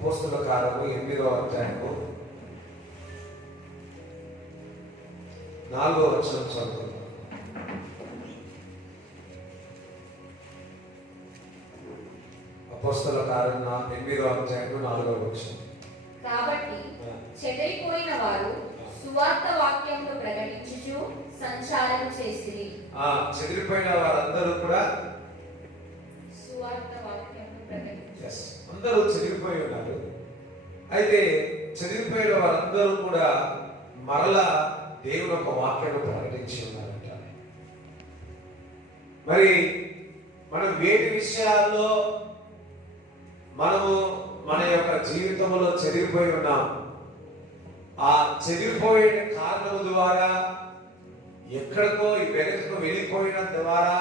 అపోస్తల కార్యము 8వ అధ్యాయము 4వ వచనం చదువుకుందాం. అపోస్తల కార్యం 8వ అధ్యాయము 4వ వచనం. కాబట్టి చెదరిపోయిన వారు సువార్త వాక్యమును ప్రకటించుచు సంచారం చేసిరి. చెదిరిపోయిన వారందరూ కూడా సువార్త వాక్యమును ప్రకటించు. అందరూ చెదిరిపోయి ఉన్నారు. అయితే చెదిరిపోయిన వారందరూ కూడా మరలా దేవుని యొక్క వాక్యాన్ని ప్రకటించి ఉన్నారంట. మరి మనం వేటి విషయాల్లో మనము మన యొక్క జీవితంలో చెదిరిపోయి ఉన్నాం, ఆ చెదిరిపోయిన కారణం ద్వారా ఎక్కడికో వెనకకు వెళ్ళిపోయిన ద్వారా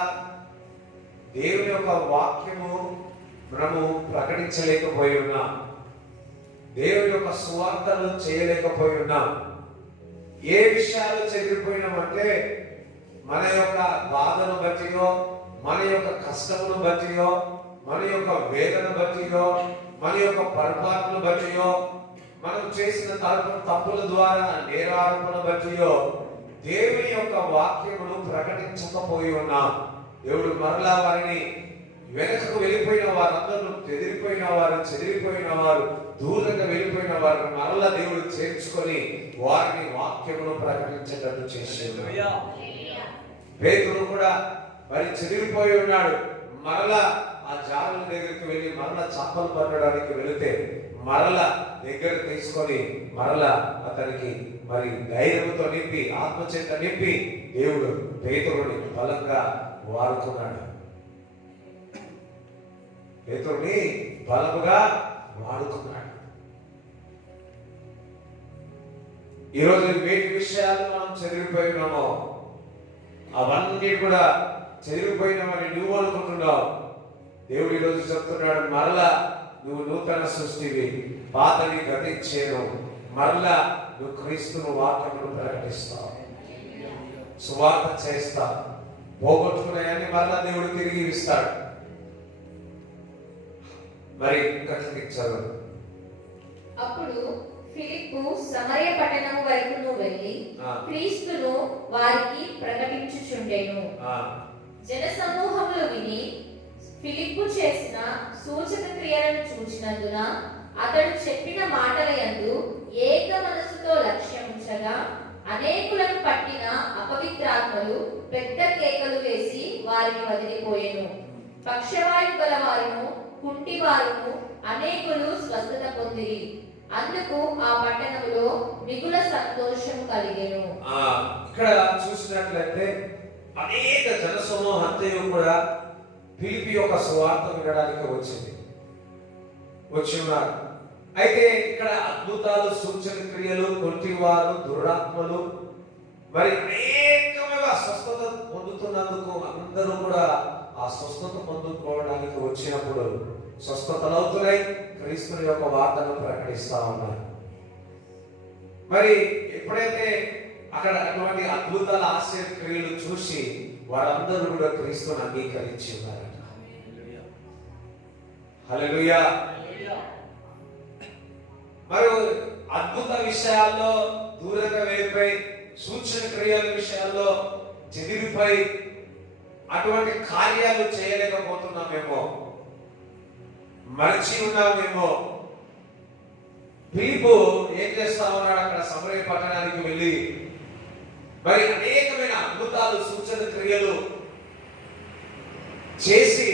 దేవుని యొక్క వాక్యము మనము ప్రకటించలేకపోయి ఉన్నాం, దేవుని యొక్క సువార్తను చేయలేకపోయి ఉన్నాం. ఏ విషయాలు చెదిరిపోయినామంటే మన యొక్క బాధను బట్టియో, మన యొక్క కష్టమును బట్టియో, మన యొక్క వేదన బట్టియో, మన యొక్క పొరపాటును బట్టియో, మనం చేసిన తప్పుల ద్వారా నేరారోపణ బట్టియో దేవుని యొక్క వాక్యమును ప్రకటించకపోయి ఉన్నాం. దేవుడు మరలా వారిని వెనకకు వెళ్ళిపోయిన వారందరూ, చెదిరిపోయిన వారు, చెదిరిపోయిన వారు, దూరంగా వెళ్ళిపోయిన వారిని మరలా దేవుడు చేర్చుకొని వారిని వాక్యమును ప్రకటించేటట్టు చేసేది. పేతురు కూడా మరి చెదిరిపోయి ఉన్నాడు. మరలా ఆ జారుల దగ్గరికి వెళ్ళి మరలా చప్పలు పట్టడానికి వెళితే మరలా దగ్గర తీసుకొని మరలా అతనికి మరి ధైర్యంతో నింపి, ఆత్మచేత నింపి దేవుడు పేతురుని బలంగా వాడుకున్నాడు. పేతురుని బలముగా వాడుకున్నాడు. ఈరోజు వేటి విషయాలు మనం చెదిరిపోయినామో అవన్నీ కూడా చెదిరిపోయినామని నువ్వు అనుకుంటున్నావు. దేవుడు ఈరోజు చెప్తున్నాడు, మరలా నువ్వు నూతన సృష్టివి, పాతవి గతించేను, మరలా నువ్వు క్రీస్తును వాక్యమును ప్రకటిస్తావు, సువార్త చేస్తావు, పోగొట్టుకున్నాయని మరలా దేవుడు తిరిగి ఇస్తాడు. మరి ఇంకా చదువు. అప్పుడు ఫిలిప్పు సమరయ పట్టణము వరకును వెళ్ళి క్రీస్తును వారికి ప్రకటించుచుండెను. జన సమూహములు విని ఫిలిప్పు చేసిన సూచక క్రియలను చూచినందున అతడు చెప్పిన మాటల యందు ఏక మనసుతో లక్ష్యముంచగా అనేకులను పట్టిన అపవిత్రాత్మలు పెద్ద కేకలు వేసి వారిని వదిలిపోయెను. పక్షవాయు గల వారును, కుంటి వారును అనేకులు స్వస్థత పొందిరి. అందుకు ఆ పట్టణంలో మిగుల సంతోషం కలిగెను. ఇక్కడ చూసినట్లయితే అనేక జనసమూహం అంతయు కూడా ఫిలిప్పి యొక్క సువార్త వినడానికి వచ్చి ఉన్నారు. అయితే ఇక్కడ అద్భుతాలు, సూచన క్రియలు, కొంటివారు, దురాత్మలు మరి అనేకమైన స్వస్థత పొందుతున్నందుకు అందరూ కూడా ఆ స్వస్థత పొందుకోవడానికి వచ్చినప్పుడు స్వస్థతలవుతున్నాయి, క్రీస్తుని యొక్క వార్తను ప్రకటిస్తా ఉన్నారు. మరి ఎప్పుడైతే అక్కడ అటువంటి అద్భుతాల ఆశ్చర్య క్రియలు చూసి వారందరూ కూడా క్రీస్తుని అంగీకరించి ఉన్నారట. హల్లెలూయా. మరి అద్భుత విషయాల్లో దూరంగా వెళ్ళిపోయి, సూచన క్రియల విషయాల్లో చెదిరిపోయి అటువంటి కార్యాలు చేయలేకపోతున్నామేమో, మరచి ఉన్నామేమో. ఫిలిప్పు ఏం చేస్తా ఉన్నాడు? అక్కడ సమరయ పట్టణానికి వెళ్ళి మరి అనేకమైన అద్భుతాలు, సూచన క్రియలు చేసి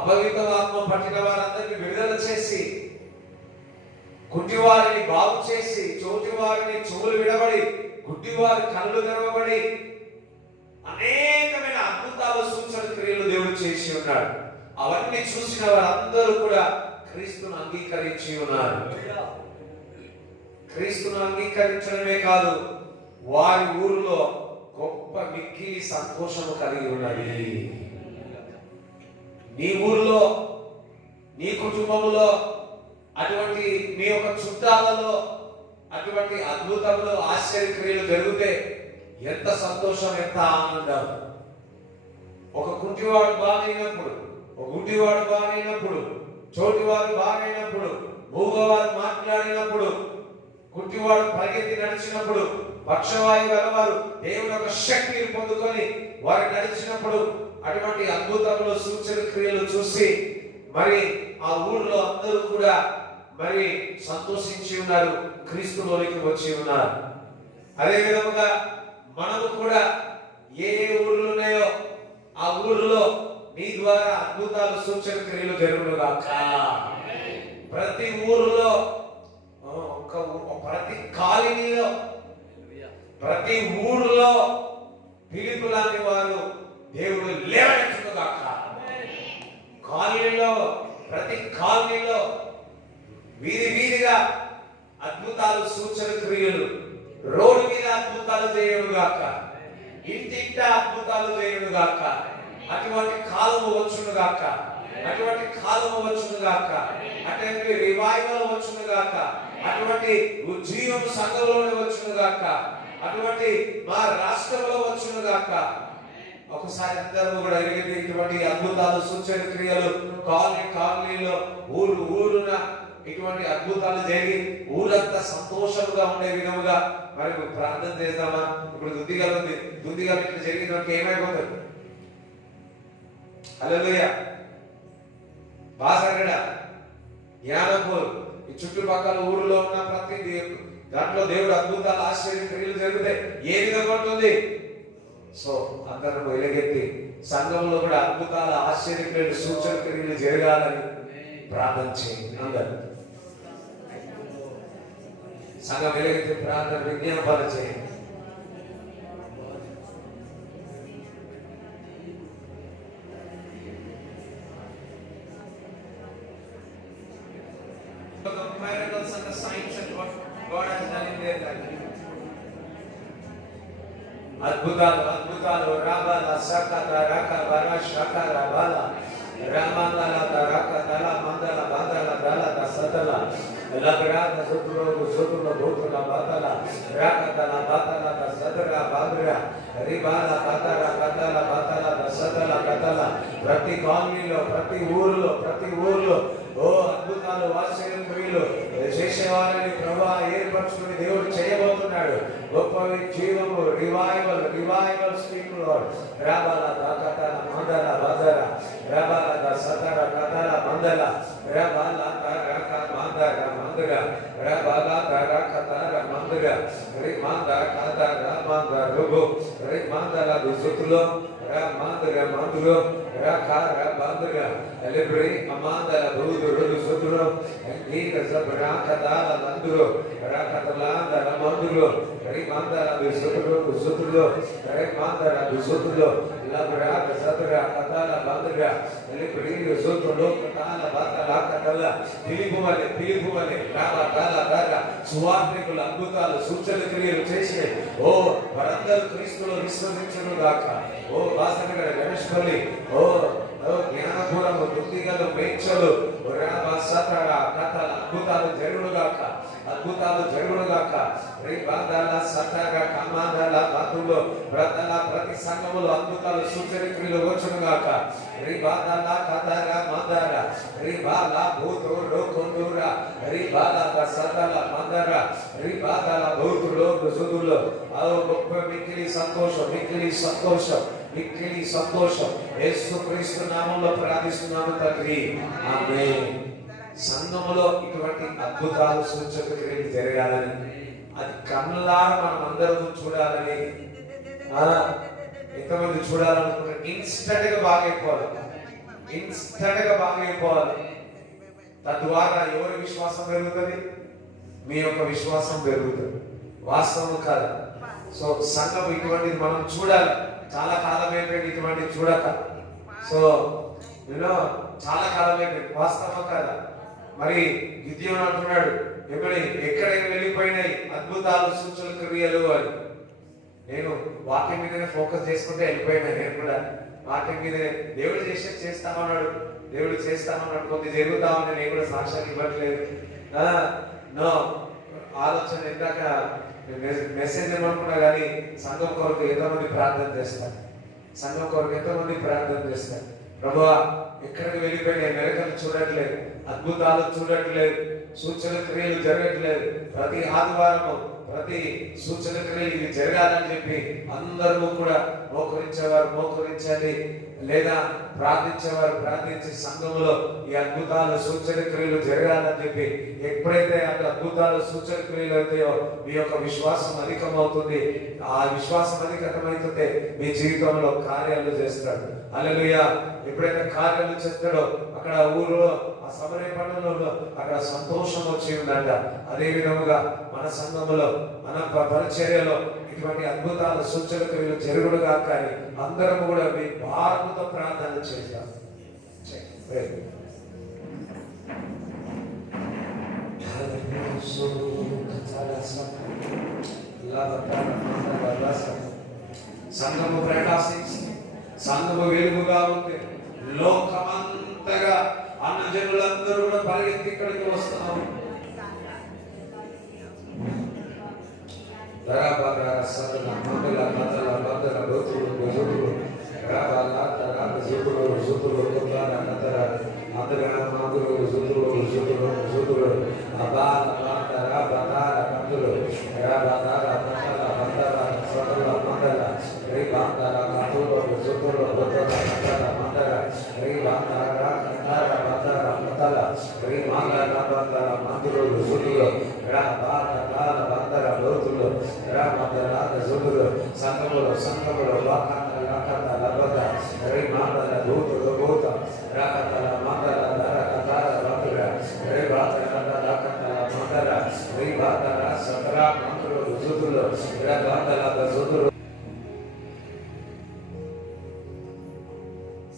అపవిత్రాత్మ పట్టిన వారందరినీ విడుదల చేసి, గుడ్డివారిని బాగు చేసి, చోటివారిని చెవులు విడబడి, గుడ్డివారి కళ్ళు తెరవబడి అనేకమైన అద్భుతాలు, సూచన క్రియలు దేవుడు చేసి ఉన్నాడు. అవన్నీ చూసిన వారందరూ కూడా క్రీస్తును అంగీకరించి ఉన్నారు. క్రీస్తును అంగీకరించడమే కాదు, వారి ఊరిలో గొప్ప మిక్కిలి సంతోషము కలిగి ఉన్నది. నీ ఊరిలో, నీ కుటుంబంలో, అటువంటి మీ యొక్క చుట్టాలలో అటువంటి అద్భుతములు, ఆశ్చర్యక్రియలు జరిగితే ఎంత సంతోషం, ఎంత ఆనందం. ఒక కుంటివాడు బాగైనప్పుడు, ఒక గుడ్డివాడు బాగైనప్పుడు, చోటివారు బాగైనప్పుడు, మూగవారు మాట్లాడినప్పుడు, గుడ్డివాడు పరిగెత్తి నడిచినప్పుడు, పక్షవాయు గలవారు దేవుని యొక్క శక్తిని పొందుకొని వారు నడిచినప్పుడు అటువంటి అద్భుతములు సూచన క్రియలు చూసి మరి ఆ ఊళ్ళో అందరూ కూడా మరి సంతోషించి ఉన్నారు, క్రీస్తులోనికి వచ్చి ఉన్నారు. అదే విధముగా మనము కూడా ఏ ఊర్లు ఉన్నాయో ఆ ఊర్లో నీ ద్వారా అద్భుతాలు సూచన క్రియలు జరుగునుగాక. ప్రతి ఊరిలో ప్రతి కాలనీలో ప్రతి ఊరిలో ఫిలిప్పు లాంటి వారు దేవుడు లేవనెత్తునుగాక. కాలనీలో ప్రతి కాలనీలో వీధి వీధిగా అద్భుతాలు సూచన క్రియలు, రోడ్డు మీద అద్భుతాలు చేయనుగాక, ఇంటింట అద్భుతాలు చేయనుగాక. అటువంటి కాలము వచ్చునుగాక, అటువంటి కాలము వచ్చునుగాక, అటువంటి రివైవల్ వచ్చునుగాక, అటువంటి ఉజ్జీవం సంఘంలోనే వచ్చునుగాక, అటువంటి మా రాష్ట్రంలో వచ్చునుగాక. ఒకసారి అందరూ కూడా ఎరిగి ఇటువంటి అద్భుతాలు సూచన క్రియలు కాలనీలో ఊరున ఇటువంటి అద్భుతాలు జరిగి ఊరంతా సంతోషంగా ఉండే విధముగా మరి ప్రార్థన చేద్దామా? ఇప్పుడు దుద్దిగల ఉంది, దుద్దిగల ఇట్లా జరిగినట్టు ఏమైపోతుంది? హల్లెలూయా. బాసగడ, జ్ఞానపూర్, ఈ చుట్టుపక్కల ఊరిలో ఉన్న ప్రతి దాంట్లో దేవుడు అద్భుతాలు ఆశ్చర్య క్రియలు జరిగితే ఏ విధంగా ఉంటుంది? సో అందరం ఎలుగెత్తి సంఘంలో కూడా అద్భుతాలు ఆశ్చర్య క్రియలు సూచన క్రియలు జరగాలని ప్రార్థన చేయండి. అందరూ సంఘం ఎలుగెత్తి ప్రార్థన విజ్ఞాపన చేయండి. The miracles and the signs and what God has done in their life. అద్భుతాలు అద్భుతాలు రాబాల సకత రక వర శకర బాల రామందల రక దల మందల బందల దల సదల లగ్రాద సుతులో సుతులో భూతుల బాతల రక దల బాతల సదర బాద్ర రిబాల కతర కతల బాతల సదల కతల. ప్రతి కాలనీలో ప్రతి ఊరిలో ఓ అద్భుతాలు ఆశ్చర్య క్రియలు చేసేవారని ప్రభా ఏర్పరచుకుని దేవుడు చేయబోతున్నాడు. గొప్ప జీవము రివైవల్ స్పీక్ లార్డ్. రాబాల కతల మందల బదర రాబాల సదర కతల మందల రాబాల రక మందర మందర రాబాల రక తర మందర రిమంద కతర మంద రుబు రిమందల దుసుతులో రామందర మందులో రాకార బందర ఎలిబ్రి అమందల దూదురు సుతులో ఎంగీర జబరా కదాల నందులో రాకతలాందల మందులో రిమందల దుసుతులో రిమందల దుసుతులో లబ్రా కసతర కదాల బందర ఎలిబ్రి సుతులో కదాల బతల కదల పిలిపువలే రాకాల దార సువార్తికుల అద్భుతాలు సూచన క్రియలు చేసి ఓ వారందరూ క్రీస్తులో విశ్వసించును గాక. ఓ వాసనగడ గణేశ్వరి, ఓ జ్ఞానపురము, దుద్దిగలు, మేచలు, అద్భుతాలు జరుగునుగాక, అద్భుతాలు జరుగునుగాక. ప్రతి సంఘములో అద్భుతాలు సూచన క్రియలు వచ్చునుగాక. సంతోషం యేసుక్రీస్తు నామములో ప్రార్థిస్తున్నాము తండ్రి, ఆమేన్. సంఘములో ఇటువంటి అద్భుతాలు సూచక క్రియలు జరగాలని, అది కళ్ళారా మనం అందరం చూడాలని, ఎంతమంది చూడాలనుకుంటే ఇన్స్టెంట్ గా బాగైపోవాలి. తద్వారా ఎవరి విశ్వాసం పెరుగుతుంది? మీ యొక్క విశ్వాసం పెరుగుతుంది. వాస్తవం కాదు. సో సంఘం ఇటువంటిది మనం చూడాలి. చాలా కాలం అయిపోయింది ఇటువంటి చూడక. సో చాలా కాలం అయిపోయింది. వాస్తవం కాదా? మరి గిద్యోను అంటున్నాడు, ఎక్కడైనా వెళ్ళిపోయినాయి అద్భుతాలు సూచన క్రియలు అని. నేను వాక్యం మీదనే ఫోకస్ చేసుకుంటే వెళ్ళిపోయినా. నేను కూడా వాక్యం మీదనే దేవుడు చేస్తామన్నాడు, కొద్ది జరుగుతామని నేను కూడా సాక్ష్యాలు ఇవ్వట్లేదు. ఆలోచన ఇందాక మెసేజ్ ఏమనుకున్నా కానీ సంఘం కొరకు ఎంతమంది ప్రార్థన చేస్తారు, ప్రభువా ఎక్కడికి వెళ్ళిపోయినాయి, మెరకలు చూడట్లేదు, అద్భుతాలు చూడట్లేదు, సూచన క్రియలు జరగట్లేదు. ప్రతి ఆదివారము ప్రతి సూచన క్రియలు ఇవి జరగాలని చెప్పి అందరూ కూడా మోకరించేవారు మోకరించాలి, లేదా ప్రార్థించేవారు ప్రార్థించి సంఘములో ఈ అద్భుతాలు సూచన క్రియలు జరగాలని చెప్పి ఎప్పుడైతే అక్కడ అద్భుతాలు సూచన క్రియలు అవుతాయో మీ యొక్క విశ్వాసం అధికమవుతుంది. ఆ విశ్వాసం అధికమైతే మీ జీవితంలో కార్యాలు చేస్తాడు. హల్లెలూయా. ఎప్పుడైతే కార్యాలు చేస్తాడో అక్కడ ఊరిలో ఆ సమరయ పట్టణంలో అక్కడ సంతోషం వచ్చి ఉందంట. అదే విధముగా మన సంఘములో మన పరిచర్యలో ఇటువంటి అద్భుతాలు సూచన క్రియలు జరుగుడుగా కానీ అందరం కూడా మీ భారముతో ప్రార్థన చేద్దాం. సంఘము ప్రకాశించి సంఘము వెలుగుగా ఉంది. లోకమంతగా అన్న జనులందరూ కూడా పరిగెత్తి ఇక్కడికి వస్తున్నారు.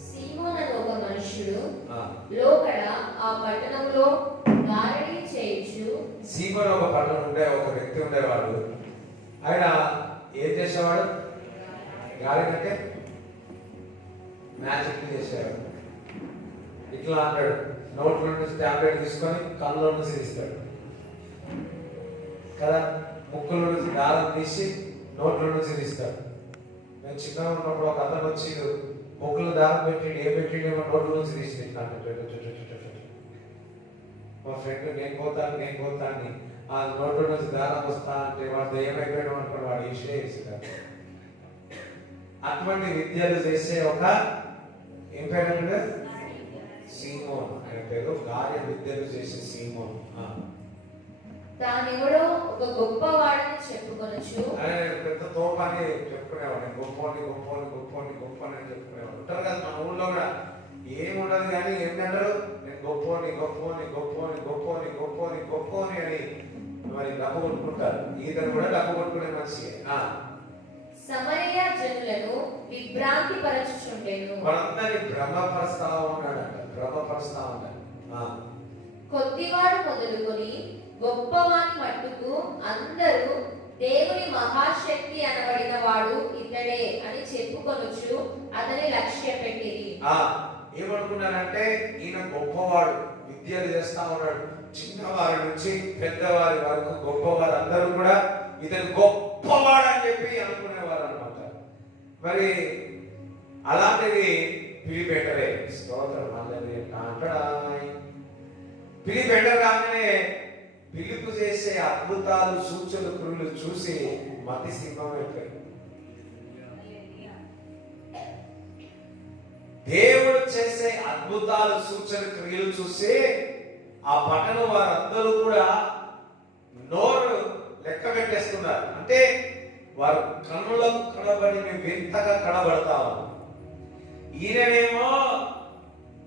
సీమోనను ఒక మనుష్యుడు లోకడ ఆ పట్టణంలో గారడీ చేయుచు. సీమోను ఒక పట్టణం ఉండే ఒక వ్యక్తి ఉండేవాడు. ఆయన ఏం చేసేవాడు? గాలి అంటే మ్యాజిక్ చేసేవాడు. ఇట్లా అంటాడు, నోట్లో నుంచి టాబ్లెట్ తీసుకొని కళ్ళలో నుంచి తీస్తాడు కదా, ముక్కులో నుంచి దారం తీసి నోట్లో నుంచి తీస్తాడు. నేను చిన్నగా ఉన్నప్పుడు ఒక అతను వచ్చి ముక్కులు దారం పెట్టి ఏ పెట్టిండేమో నోట్లో నుంచి తీసి మా ఫ్రెండ్ నేను పోతాను ఆ నోట్లో నుంచి దారం వస్తా అంటే వాడు ఏమైపోయాడు అనుకోండి, వాడు వేసాడు. అటువంటి విద్యలు చేసే ఒక ఏం పేరు సీమోన్ ఆయన పేరు. కార్య విద్యలు చేసే సీమోన్. తానెవడో ఒక గొప్పవాడని చెప్పుకొనొచ్చు. ఆయన పెద్ద తోపాన్ని చెప్పుకునేవాడు. గొప్పని అని చెప్పుకునేవాడు. ఉంటారు కదా మన ఊళ్ళో కూడా ఏముండదు కానీ ఏంటంటారు, నేను గొప్పని అని మరి డబ్బు కొట్టుకుంటారు. ఈతను కూడా డబ్బు కొట్టుకునే మనిషి. సమరయ జనులను విభ్రాంతి పరచుచుండెను. వాళ్ళందరినీ భ్రమపరుస్తా ఉన్నాడు. కొద్దివాడు మొదలుకొని గొప్పవాని మట్టుకు అందరూ దేవుని మహాశక్తి అనబడిన వాడు ఇతడే అని చెప్పుకొనొచ్చు అతని లక్ష్య పెట్టిరి. ఏమనుకున్నారంటే ఈయన గొప్పవాడు, విద్యలు చేస్తా ఉన్నాడు. చిన్నవారి నుంచి పెద్దవారి వరకు గొప్పవారు అందరూ కూడా ఇతను గొప్పవాడు అని చెప్పి అనుకునేవారు అనమాట. మరి అలాంటిది పిలిపెట్టలే. స్తోత్రం అంటాడా. పిలిపెట్టగానే పిలుపు చేసే అద్భుతాలు సూచనలు క్రియలు చూసి మతి సింహం అయిపోయింది. దేవుడు చేసే అద్భుతాలు సూచన క్రియలు చూసి ఆ పట్టణం వారందరూ కూడా నోరు లెక్క పెట్టేస్తున్నారు. అంటే వారు కన్నులకు కనబడి వింతగా కనబడతావు. ఈయనేమో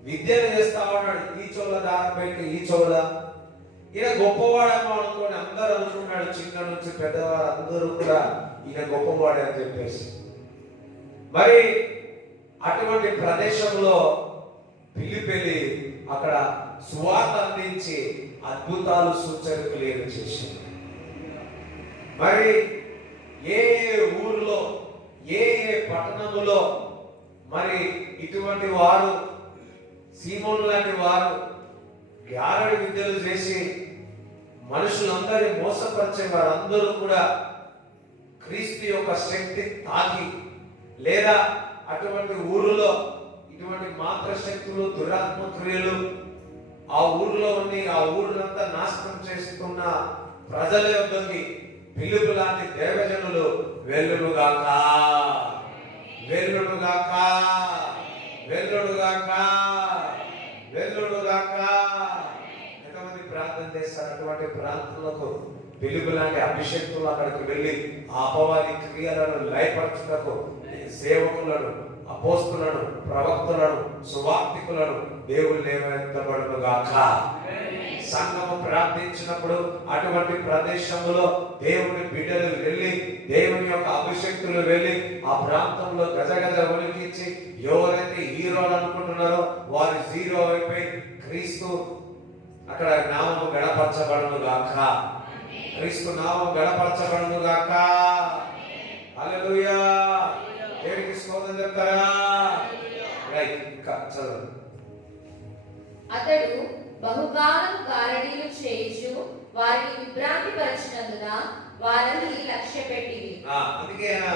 విద్యను చేస్తా ఉన్నాడు. ఈ చోళ దారం పెట్టి ఈ చోళ ఈయన గొప్పవాడేమో అనుకోని అందరూ అనుకున్నాడు. చిన్న నుంచి పెద్దవారు అందరూ కూడా ఈయన గొప్పవాడే అని చెప్పేసి. మరి అటువంటి ప్రదేశంలో పిలిపెళ్ళి అక్కడ సువార్త అందించి అద్భుతాలు సూచనలు క్రియలు చేసింది. మరి ఏ ఊరిలో ఏ పట్టణములో మరి ఇటువంటి వారు సీమోను లాంటి వారు గారడి విద్యలు చేసి మనుషులందరినీ మోసపరిచే వారందరూ కూడా క్రీస్తు యొక్క శక్తి తాకి, లేదా అటువంటి ఊరిలో ఇటువంటి మాత్ర శక్తులు, దురాత్మ క్రియలు ఆ ఊరిలో ఉండి ఆ ఊరినంతా నాశనం చేస్తున్న ప్రజల యొక్కకి పిలుపు లాంటి దేవజనులు వెళ్ళునుగాక, వెళ్ళునుగాక, వెళ్ళునుగాక, వెళ్ళునుగాక. ఎంతమంది ప్రార్థన చేస్తారు? అటువంటి ప్రాంతాలకు పిలుపు లాంటి అభిషేక్తులు అక్కడికి వెళ్ళి ఆ అపవాది క్రియలను లయపరచుటకు సేవకులను, అపోస్తులను, ప్రవక్తలను, సువార్తికులను దేవుడు నియమించబడునుగాక. సంఘము ప్రార్థించినప్పుడు అటువంటి ప్రదేశంలో దేవుని బిడ్డలు వెళ్ళి, దేవుని యొక్క అభిషేక్తులు వెళ్ళి ఆ ప్రాంతంలో గజగజ వణికించి ఎవరైతే హీరోలు అనుకుంటున్నారో వారి జీరో అయిపోయి క్రీస్తు అక్కడ నామము గణపరచబడునుగాక, క్రీస్తు నామము గణపరచబడునుగాక. హల్లెలూయా. దేవునికి స్తోత్రం చెప్తారా? రైట్, ఇంకా చదవండి. అతడు బహుకాలం గారడీలు చేయుచు వారిని విభ్రాంతి పరిచినందున వారిని లక్ష్య పెట్టింది. అందుకే ఆయన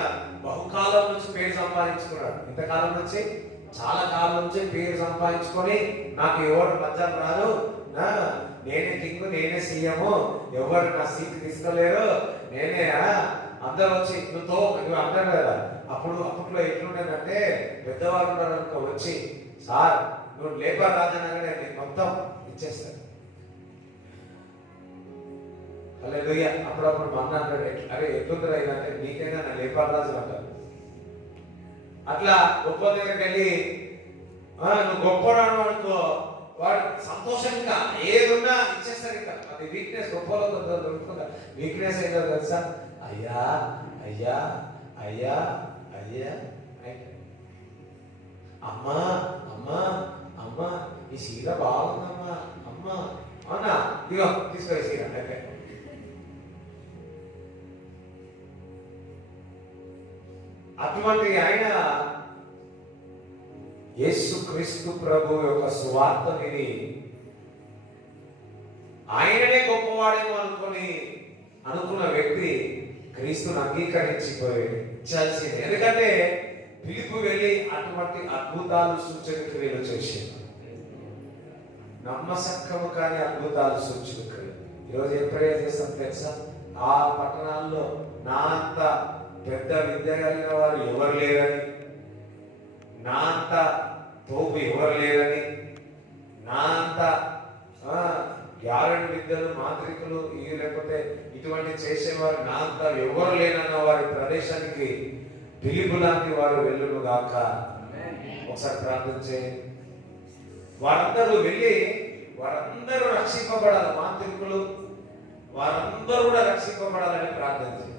బహుకాలం నుంచి పేరు సంపాదించుకున్నాడు. ఇంతకాలం నుంచి, చాలా కాలం నుంచి పేరు సంపాదించుకొని నాకు ఎవరు మధ్యాహ్నం రాదు, నేనే కింగ్, నేనే సీఎం, ఎవరు నా సీట్ తీసుకోలేరు, నేనే అందరూ వచ్చి నువ్వు అంటారు కదా. అప్పట్లో ఎట్లుండేదంటే పెద్దవాళ్ళు ఉన్నారు అనుకో, వచ్చి సార్ నువ్వు లేబర్ రాజనగానే మొత్తం ఇచ్చేస్తారు. హల్లెలూయా. అప్పుడప్పుడు మా అన్న అంటాడు, అరే ఎట్లుందిరా ఇదంటే, నీకైనా నా లేబర్ రాజు అంటారు. అట్లా గొప్ప దగ్గరికి వెళ్ళి నువ్వు గొప్పవాడు అనుకో, వాడు సంతోషంగా ఏదున్నా ఇచ్చేస్తారు. ఇంకా అది వీక్నెస్. గొప్పలో దొరుకుతుందా వీక్నెస్ ఏంటో తెలుసా? అయ్యా అయ్యా అయ్యా అయ్యా, అమ్మా అమ్మా అమ్మా ఈ చీర బాగుందమ్మా, అమ్మా అవునా, ఇగో తీసుకో ఈ చీర. అయితే అటువంటి ఆయన యేసుక్రీస్తు ప్రభు యొక్క సువార్త విని ఆయననే గొప్పవాడేమో అనుకున్న వ్యక్తి క్రీస్తుని అంగీకరించాల్సింది. ఎందుకంటే పిలుపు వెళ్ళి అటువంటి అద్భుతాలు, సూచన క్రియలు చేసింది. నమ్మసక్కము కానీ అద్భుతాలు, సూచన క్రియలు. ఈరోజు ఏం ప్రేయర్ చేస్తాం తెలుసా? ఆ పట్టణాల్లో నా అంత పెద్ద విద్య కలిగిన వారు ఎవరు లేరని, నా అంత తోపు ఎవరు లేరని, నా అంత యారెండు విద్యలు, మాంత్రికులు లేకపోతే ఇటువంటి చేసేవారు నా అంత ఎవరు లేనన్న వారి ప్రదేశానికి పిలుపు లాంటి వారు వెళ్ళునుగాక. ఒకసారి ప్రార్థన చేయండి. వారందరూ వెళ్ళి వారందరూ రక్షింపబడాలి. మాంత్రికులు వారందరూ కూడా రక్షింపబడాలని ప్రార్థన చేయండి.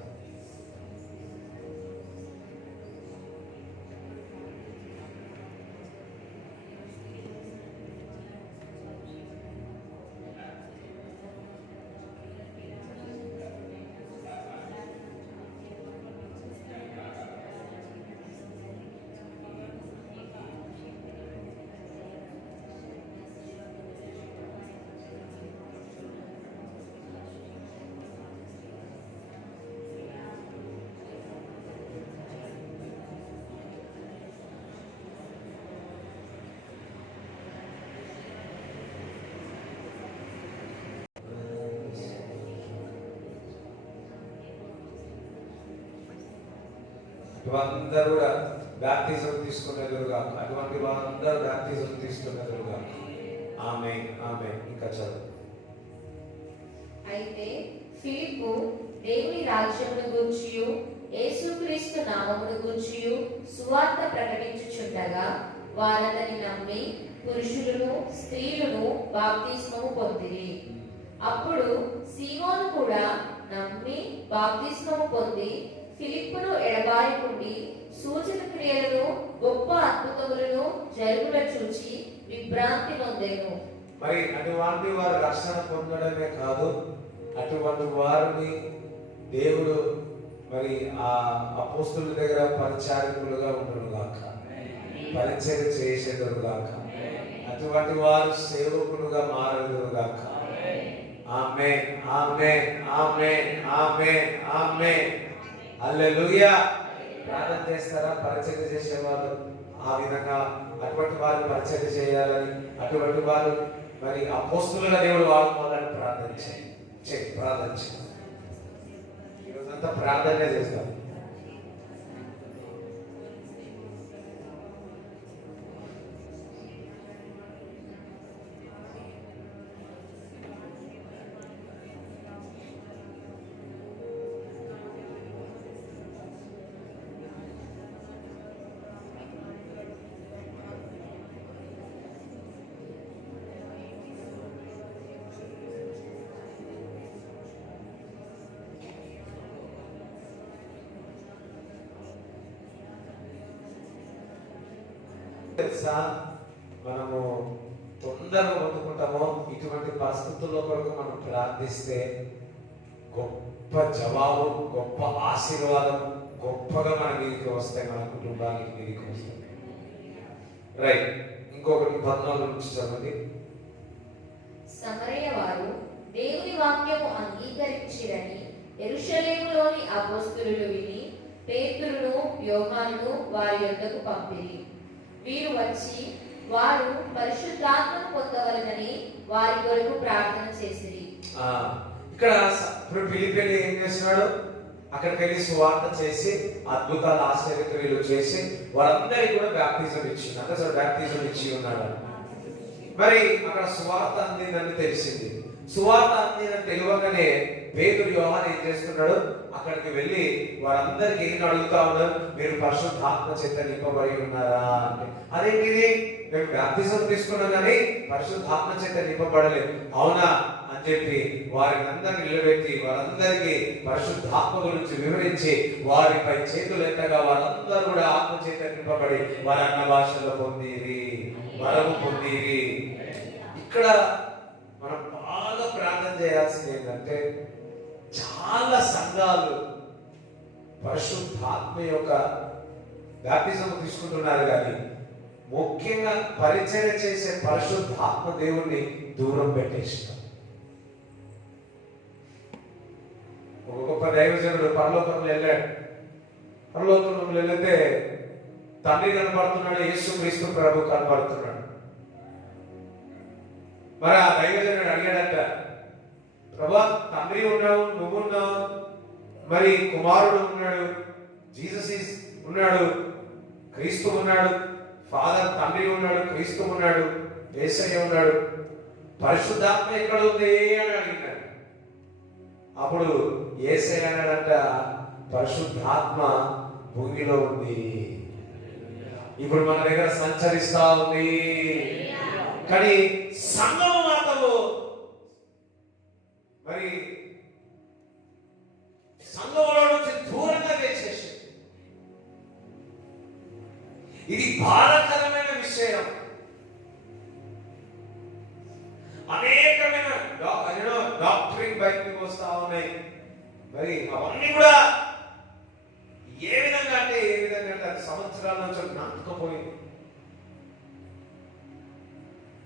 అందరూ కూడా బాప్తిజం తీసుకునేదురుగా, అటువంటి వారందరూ బాప్తిజం తీసుకునేదురుగా. ఆమేన్, ఆమేన్. ఇంకా చదువు. అయితే ఫిలిప్పు దేవుని రాజ్యమును గూర్చియు యేసుక్రీస్తు నామమును గూర్చియు సువార్త ప్రకటించుచుండగా వారతని నమ్మి పురుషులను స్త్రీలను బాప్తిస్మము పొందిరి. అప్పుడు సీమోను కూడా నమ్మి బాప్తిస్మము పొంది ఫిలిప్పును ఎడబాయకుండి సూచన క్రియలను గొప్ప అద్భుతములను జరుగుట చూచి విభ్రాంతి నొందెను. మరి అటువంటి వారు రక్షణ పొందడమే కాదు, అటువంటి వారిని దేవుడు మరి ఆ అపోస్తుల దగ్గర పరిచారకులుగా ఉండునుగాక, పరిచయం చేసేదురుగాక, అటువంటి వారు సేవకులుగా మారుదురుగాక. ఆమేన్, ఆమేన్, ఆమేన్, ఆమేన్, ఆమేన్. హల్లెలూయా. ప్రార్థన చేస్తారా? పరిచయం చేసేవాళ్ళు ఆ విధంగా అటువంటి వారు పరిచయం చేయాలని, అటువంటి వారు మరి అపోస్తులుగా దేవుడు వాడుకోవాలని ప్రార్థించాలి. ఈరోజంతా ప్రార్థనే చేస్తాం. తెలుసా, మనము తొందరగా పొందుకుంటామో ఇటువంటి పరిస్థితుల్లో కొరకు మనం ప్రార్థిస్తే గొప్ప జవాబు, గొప్ప ఆశీర్వాదం గొప్పగా మన మీదకి వస్తాయి, మన కుటుంబానికి మీదకి వస్తాయి. రైట్, ఇంకొకటి 14 నుంచి చదవండి. సమరయ వారు దేవుని వాక్యము అంగీకరించిరని యెరూషలేములోని అపోస్తలులు విని పేతురును యోహానును వారి యొద్దకు పంపిరి. వీరు వచ్చి వారు పరిశుద్ధాత్మను పొందవలెనని వారి కొరకు ప్రార్థన చేసిరి. ఇక్కడ ఇప్పుడు ఫిలిప్పీలు ఏం చేస్తున్నాడు? అక్కడికి వెళ్ళి సువార్త చేసి అద్భుతాలు ఆశ్చర్యక్రియలు చేసి వారందరికీ కూడా బ్యాప్టిజం ఇచ్చింది. అంటే అసలు బ్యాప్టిజం ఇచ్చి ఉన్నాడు. మరి అక్కడ సువార్త అందిందని తెలిసింది. సువార్త అందిందని తెలియగానే పేతురు యోహాను ఏం చేస్తున్నాడు? అక్కడికి వెళ్ళి వారందరికి ఏం అడుగుతా ఉన్నారు? మీరు పరిశుద్ధాత్మ చేత నింపబడి ఉన్నారా అంటే, అదేంటిది, మేము బ్యాప్టిజం తీసుకున్నాం కానీ పరిశుద్ధాత్మ చేత నింపబడలేదు. అవునా అని చెప్పి వారిని అందరినీ నిలబెట్టి వారందరికీ పరిశుద్ధాత్మ గురించి వివరించి వారిపై చేతులు ఎత్తగా వారందరూ కూడా ఆత్మ చేత నింపబడి వారి అన్న భాషలో పొందిరి, వరము పొందిరి. ఇక్కడ మనం బాగా ప్రార్థన చేయాల్సింది ఏంటంటే, చాలా సంఘాలు పరిశుద్ధాత్మ యొక్క బ్యాప్టిజం తీసుకుంటున్నారు కానీ ముఖ్యంగా పరిచయం చేసే పరిశుద్ధాత్మ దేవుణ్ణి దూరం పెట్టేస్తారు. ఒక గొప్ప దైవజనుడు పరలోకంలో వెళ్ళాడు. పరలోకంలో వెళితే తండ్రి కనబడుతున్నాడు, యేసుక్రీస్తు ప్రభు కనబడుతున్నాడు. మరి ఆ దైవజనుడు అడిగాడంట, ప్రభా, తండ్రి ఉన్నావు, నువ్వు ఉన్నావు, మరి కుమారుడు ఉన్నాడు, జీసస్ ఉన్నాడు, క్రీస్తు ఉన్నాడు, ఫాదర్ తండ్రి ఉన్నాడు, క్రీస్తు ఉన్నాడు, యేసయ్య ఉన్నాడు, పరిశుద్ధాత్మ ఎక్కడ ఉంది అని అడిగినాడు. అప్పుడు యేసయ్య అన్నాడంట, పరిశుద్ధాత్మ భూమిలో ఉంది, ఇప్పుడు మన దగ్గర సంచరిస్తా ఉంది. కానీ సంఘం మాత్రము మరి సంఘంలో నుంచి దూరంగా వేసేసి, ఇది బాధాకరమైన విషయం. అనేకమైన డాక్టరింగ్ బయటకు వస్తా ఉన్నాయి. మరి అవన్నీ కూడా ఏ విధంగా అంటే సంవత్సరాల నుంచి నాటుకుపోయింది.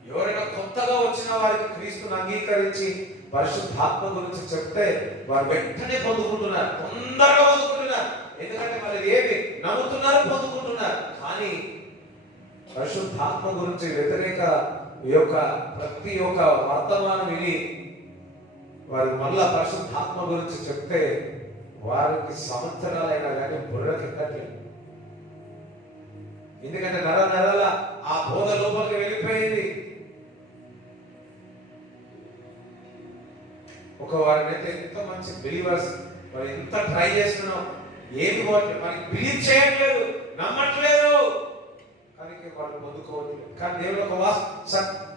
ఎవరైనా కొత్తగా వచ్చిన వారికి క్రీస్తుని అంగీకరించి పరిశుద్ధాత్మ గురించి చెప్తే వారు వెంటనే పొందుకుంటున్నారు, తొందరగా పొందుకుంటున్నారు. ఎందుకంటే మరి ఏమి నమ్ముతున్నారు, పొందుకుంటున్నారు. కానీ పరిశుద్ధాత్మ గురించి వ్యతిరేక ప్రతి ఒక్క వర్తమానం విని వారు మళ్ళా పరిశుద్ధాత్మ గురించి చెప్తే వారికి సంవత్సరాలైనా కానీ బుర్రకెక్కట్లేదు. ఎందుకంటే నెల ఆ బోధ లోపలికి వెళ్ళిపోయింది. ఒక వారినైతే ఎంత మంచి బిలీవర్స్, మరి ఎంత ట్రై చేస్తున్నాం, ఏమి మనకి బిలీవ్ చేయట్లేదు, నమ్మట్లేదు, కానీ వాళ్ళు పొందుకోవట్లేదు. కానీ దేవుని ఒక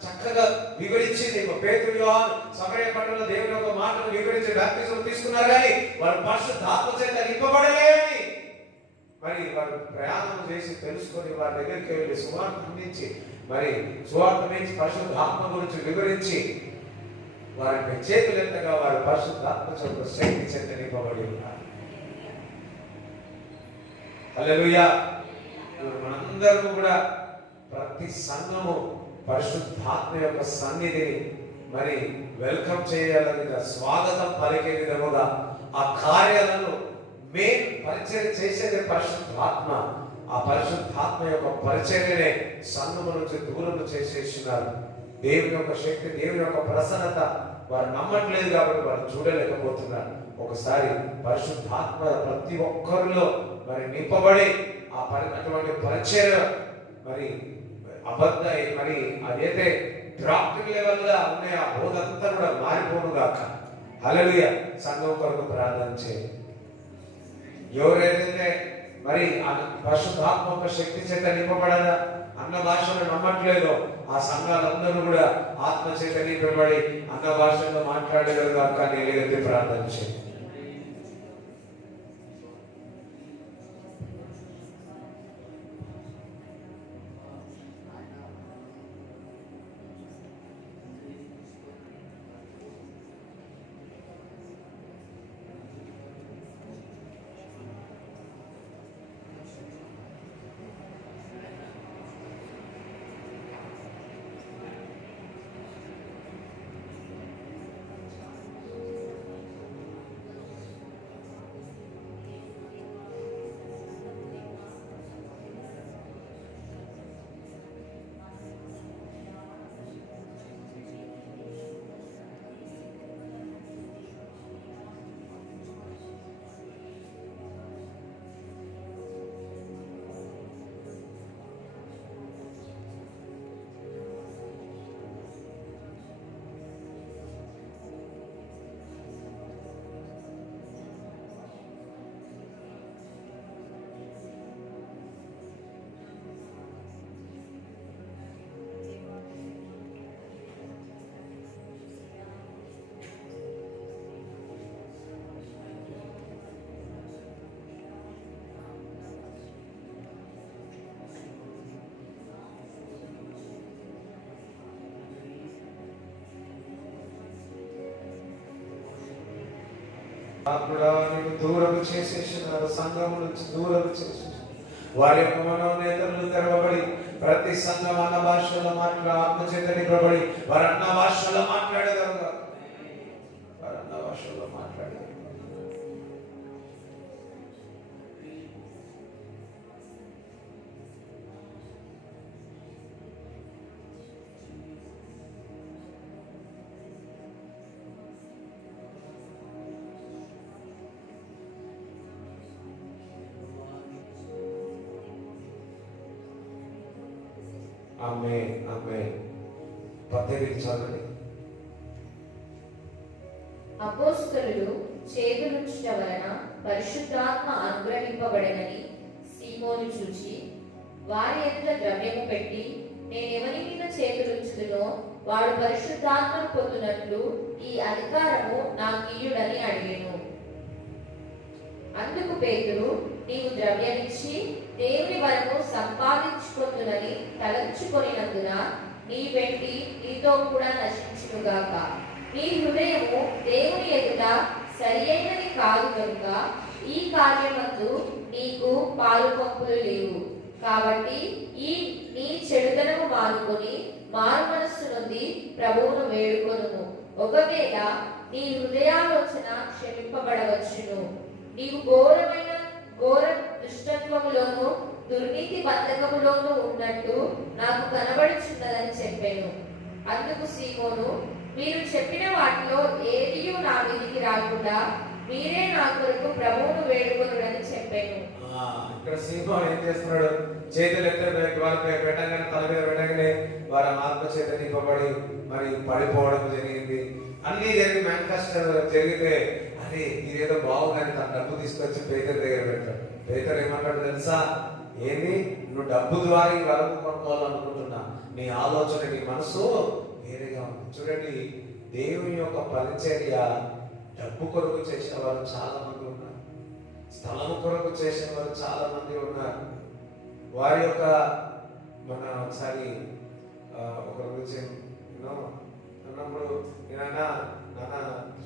చక్కగా వివరించింది. పేతురు యోహాను సమరయ పట్టణంలో దేవుని ఒక మాటను వివరించి బాప్తిజం తీసుకున్నారు, కానీ వాళ్ళు పరిశుద్ధాత్మ చేత నింపబడలేదని మరి వారు ప్రయాణం చేసి తెలుసుకొని వారి దగ్గరికి వెళ్ళి సువార్త అందించి మరి సువార్త నుంచి పరిశుద్ధాత్మ గురించి వివరించి వారి చేతులెంతగా వారి పరిశుద్ధాత్మ చేత శక్తి చేత నింపబడి ఉన్నారు. హల్లెలూయా. మనందరూ కూడా ప్రతి సంఘము పరిశుద్ధాత్మ యొక్క సన్నిధిని మరి వెల్కమ్ చేయాలని, స్వాగతం పలికే విధముగా ఆ కార్యాలను మేము పరిచయం చేసేది పరిశుద్ధాత్మ. ఆ ఆ పరిశుద్ధాత్మ యొక్క పరిచర్యనే సంఘము నుంచి దూరం చేసేస్తున్నారు. దేవుని యొక్క శక్తి, దేవుని యొక్క ప్రసన్నత వారు నమ్మట్లేదు కాబట్టి వారు చూడలేకపోతున్నారు. ఒకసారి పరిశుద్ధాత్మ ప్రతి ఒక్కరిలో మరి నింపబడి అటువంటి పరిచర్య మరి అబద్ధ మరి అదైతే డాక్టర్ లెవెల్ గా ఉన్నాయి ఆ బోధంతా కూడా మారిపోను గాక. హల్లెలూయా. సంఘం కొరకు ప్రార్థన చేయండి. ఎవరైతే మరి పరిశుద్ధాత్మ యొక్క శక్తి చేత నింపబడదా అన్న భాషను నమ్మట్లేదో ఆ సంఘాలందరూ కూడా ఆత్మ చేత నింపబడి అన్న భాషలో మాట్లాడేది గాక. నేనైతే ప్రార్థన చేయండి. దూరం చేసేసినారు, సంఘం నుంచి దూరం చేసేసి వారి యొక్క మనోనేతలు తెరవబడి ప్రతి సంఘం అన్న భాషలో ఆత్మ చేత నింపబడి వారు అన్న భాషలో మాట్లాడేదారు. వారు అన్న భాషలో మాట్లాడేదారు. ఆమేన్, ఆమేన్. 18 చదవండి. అపోస్తలులు చేతులుంచుట వలన పరిశుద్ధాత్మ అనుగ్రహింపబడనని సీమోను చూచి వారి ఎదుట ద్రవ్యము పెట్టి, నేనెవరి మీద చేతులుంచుదునో వాడు పరిశుద్ధాత్మను పొందునట్లు ఈ అధికారము నాకీయుడని అడిగెను. అందుకు పేతురు, నీవు ద్రవ్యమిచ్చి దేవుని వరము సంపాదించుకొందునని తలంచుకొనినందున నీ వెండి నీతో కూడా నశించునుగాక. నీ హృదయము దేవుని ఎదుట సరి అయినది కాదు కనుక ఈ కార్యమందు నీకు పాలు పంపులు లేవు. కాబట్టి నీ చెడుతనము మానుకొని మారు మనస్సు నుండి ప్రభువును వేడుకొనుము. ఒకవేళ నీ హృదయాలోచన క్షమింపబడవచ్చును. నీవు ఘోర దుష్టత్వములోను దుర్నీతి బంధకములోను ఉన్నట్టు నాకు కనబడుచున్నదని చెప్పాను. అందుకు సీమోను, మీరు చెప్పిన వాటిలో ఏదియూ నా మీదికి రాకుండా మీరే నా కొరకు ప్రభువును వేడుకొనుడని చెప్పాను. ఇక్కడ సీమోను ఏం చేస్తున్నాడు? చేతులు వాళ్ళపై పెట్టగానే, తల మీద పెట్టగానే వారి ఆత్మ చేత నింపబడి మరి పడిపోవడం జరిగింది. అన్ని జరిగి మేనిఫెస్టో జరిగితే అరే ఇదేదో బాగుందని తన డబ్బు తీసుకొచ్చి పేదల దగ్గర పెట్టాడు. పేదలు ఏమంటాడు తెలుసా? ఏంది, నువ్వు డబ్బు ద్వారా ఈ వరకు కొనుక్కోవాలనుకుంటున్నా, నీ ఆలోచన నీ మనసు వేరేగా ఉంది. చూడండి, దేవుని యొక్క పరిచర్య డబ్బు కొరకు చేసిన వారు చాలా మంది ఉన్నారు, స్థలము కొరకు చేసిన వారు చాలా మంది ఉన్నారు. వారి యొక్క మన ఒకసారి ఒకరి గురించి అన్నప్పుడు నేనన్నా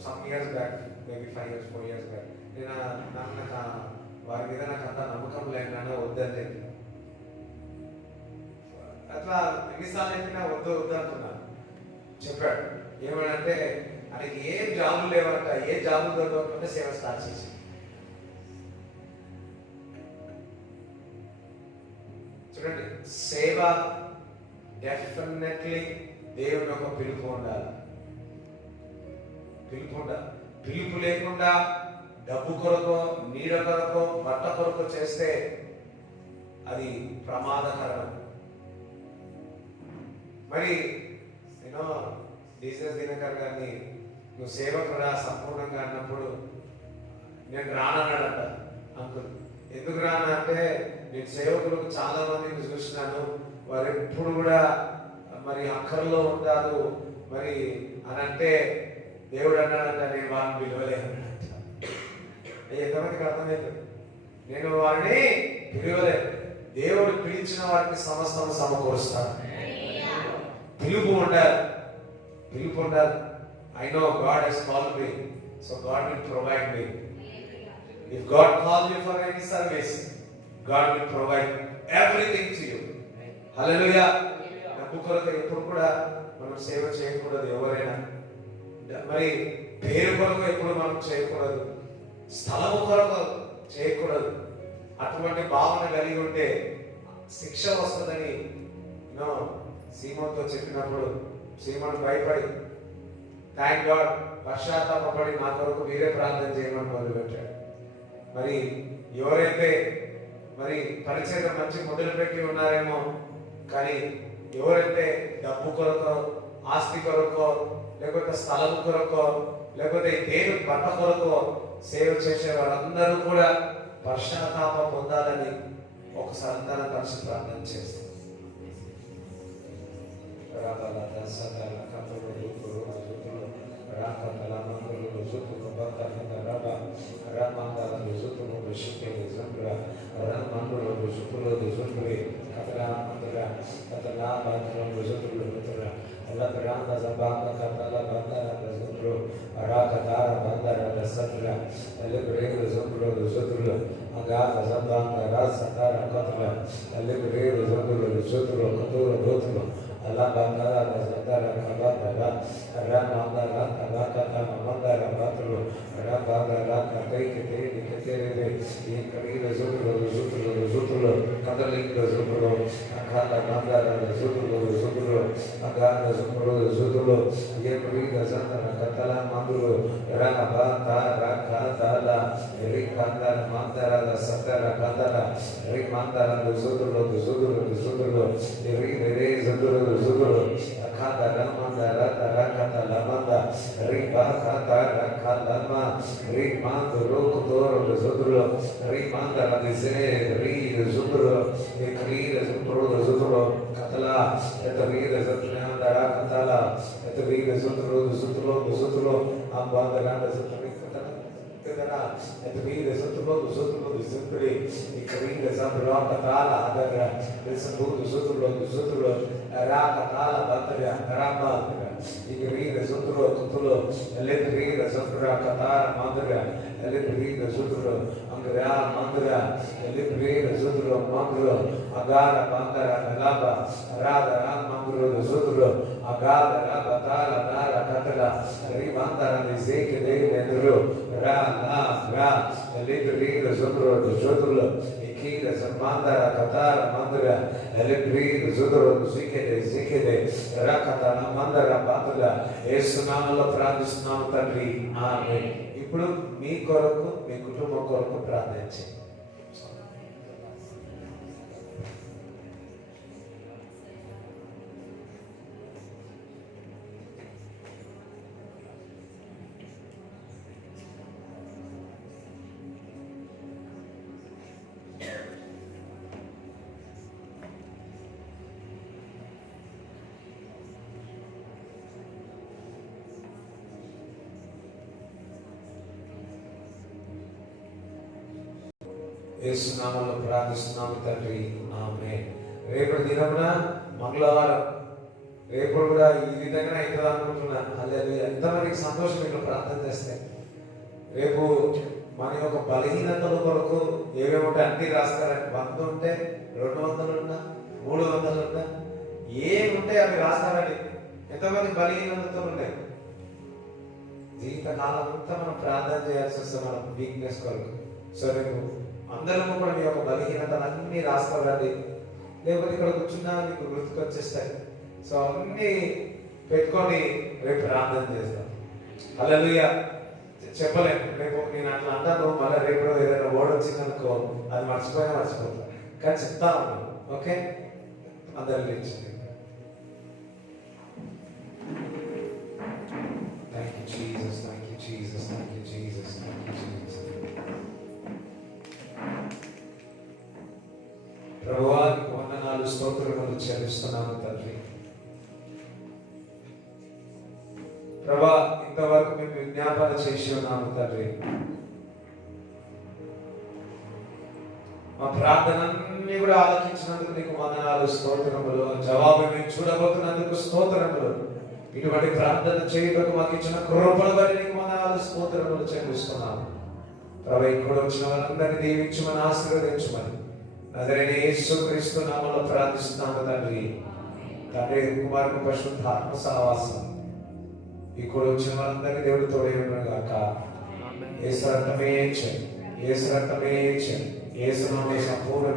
some years back, maybe 5 years 4 years back, నేను నాకు వారి మీద నాకు అంత నమ్మకం లేకుండా వద్దని చెప్పిన. అట్లా ఎన్నిసార్లు చెప్పినా వద్దు అంటున్నాను. చెప్పాడు ఏమనంటే, ఆయనకి ఏం జాబులు లేవంట, ఏ జాబులు దొరకకుండా సేవ స్టార్ట్ చేసి చూడండి, సేవ డెఫినెట్లీ దేవుని యొక్క పిలుపు ఉండాలి. పిలుపు లేకుండా డబ్బు కొరకో, నీడ కొరకో, బట్ట కొరకో చేస్తే అది ప్రమాదకరం. మరి నేను డీజీఎస్ దినకర్ గారిని నువ్వు సేవకురా సంపూర్ణంగా అన్నప్పుడు నేను రానన్నాడంట. అంకుల్ ఎందుకు రానా అంటే, నేను సేవకులకు చాలా మందిని చూసినాను, వారు ఎప్పుడు కూడా మరి అక్కర్లో ఉంటారు మరి అని అంటే దేవుడు అన్నాడంట, నేను వారిని పిలవలేదు. ఎంతమందికి అర్థమైంది? నేను వారిని పిలవలేదు. దేవుడు పిలిచిన వారికి సమస్తం సమకూరుస్తాడు. పిలుపు ఉండాలి. I know God has called me, so God will provide me. If God calls you for any service, God will provide everything to you. Hallelujah. డబ్బు కొరకు ఎప్పుడు కూడా మనం సేవ చేయకూడదు. ఎవరైనా మరి పేరు కొరకు ఎప్పుడు మనం చేయకూడదు, స్థలము కొరకు చేయకూడదు. అటువంటి భావన కలిగి ఉంటే శిక్ష వస్తుందని సీమోన్తో చెప్పినప్పుడు సీమోన్ భయపడి, థ్యాంక్ గాడ్, పశ్చాత్తాపడి నా కొరకు మీరే ప్రార్థన చేయమని మొదలుపెట్టాడు. మరి ఎవరైతే మరి పరిచయం మంచి మొదలుపెట్టి ఉన్నారేమో, కానీ ఎవరైతే డబ్బు కొరకో, ఆస్తి కొరకో, లేకపోతే స్థలం కొరకో, లేకపోతే దేవుని బట్ట కొరకో సేవ చేసే వాళ్ళందరూ కూడా పశ్చాత్తాపం పొందాలని ఒకసారి అందరం కలిసి ప్రార్థన చేస్తాం. ప్రార్థిస్తున్నాము తండ్రి, ఆమేన్. ఇప్పుడు మీ కొరకు, మీ కుటుంబం కొరకు ప్రార్థించండి. యేసు నామములో ప్రార్థిస్తున్నాము తండ్రి, ఆమేన్. రేపటి దినమున మంగళవారం, రేపు కూడా ఈ విధంగా అవుతుంది అనుకుంటున్నా. హల్లెలూయా. ఎంతమందికి సంతోషం ఇట్లా ప్రార్థన చేస్తే. రేపు మన యొక్క బలహీనతల కొరకు ఏమేమి ఉంటే అన్ని రాస్తారండి. 100 ఉంటే 200 ఉన్నా, 300 ఉన్నా, ఏముంటే అవి రాస్తారండి. ఎంతమంది బలహీనతలు ఉన్నాయి. జీవితకాలం అంతా మనం ప్రార్థన చేయాల్సి వస్తుంది మన వీక్నెస్ కొరకు. సో రేపు అందరము కూడా మీ యొక్క బలహీనతలన్నీ రాసుకోరండి. లేకపోతే ఇక్కడ కూర్చున్నా నీకు గుర్తుకొచ్చేస్తాయి. సో అన్ని పెట్టుకొని రేపు ప్రార్థన చేస్తాం. హల్లెలూయా. చెప్పలేము, రేపు నేను అట్లా అన్నాను, మళ్ళీ రేపు ఏదైనా వర్డ్ వచ్చిందనుకో అది మర్చిపోతా, కానీ చెప్తా ఉన్నాను. ఓకే, అందరూ లేచింది. Thank you Jesus, thank you Jesus, thank you Jesus, thank you Jesus. ప్రభువా నీకు వందనాలు, స్తోత్రములు చెల్లిస్తున్నాను తండ్రి. ప్రభా ఇంతవరకు మేము విజ్ఞాపన చేసి ఉన్నాము తండ్రి. మా ప్రార్థనన్నీ కూడా ఆలకించినందుకు నీకు వందనాలు, స్తోత్రములు. జవాబు మేము చూడబోతున్నందుకు స్తోత్రములు. ఇటువంటి ప్రార్థన చేయటకు మాకు ఇచ్చిన కృపల బట్టి నీకు వందనాలు, స్తోత్రములు చెల్లిస్తున్నాము. ప్రభు ఇక్కడ వచ్చిన వాళ్ళందరినీ దీవించమని, ఆశీర్వదించమని నజరేయుడైన యేసుక్రీస్తు నామములో ప్రార్థిస్తున్నాము తండ్రి. తండ్రి, కుమారుని పరిశుద్ధాత్మ సహవాసం ఇక్కడ వచ్చిన వాళ్ళందరినీ దేవుడు తోడే ఉన్నాడు గాక. యేసు రక్తమే చేయి, యేసు రక్తమే చేయి, యేసు నామములో సంపూర్ణ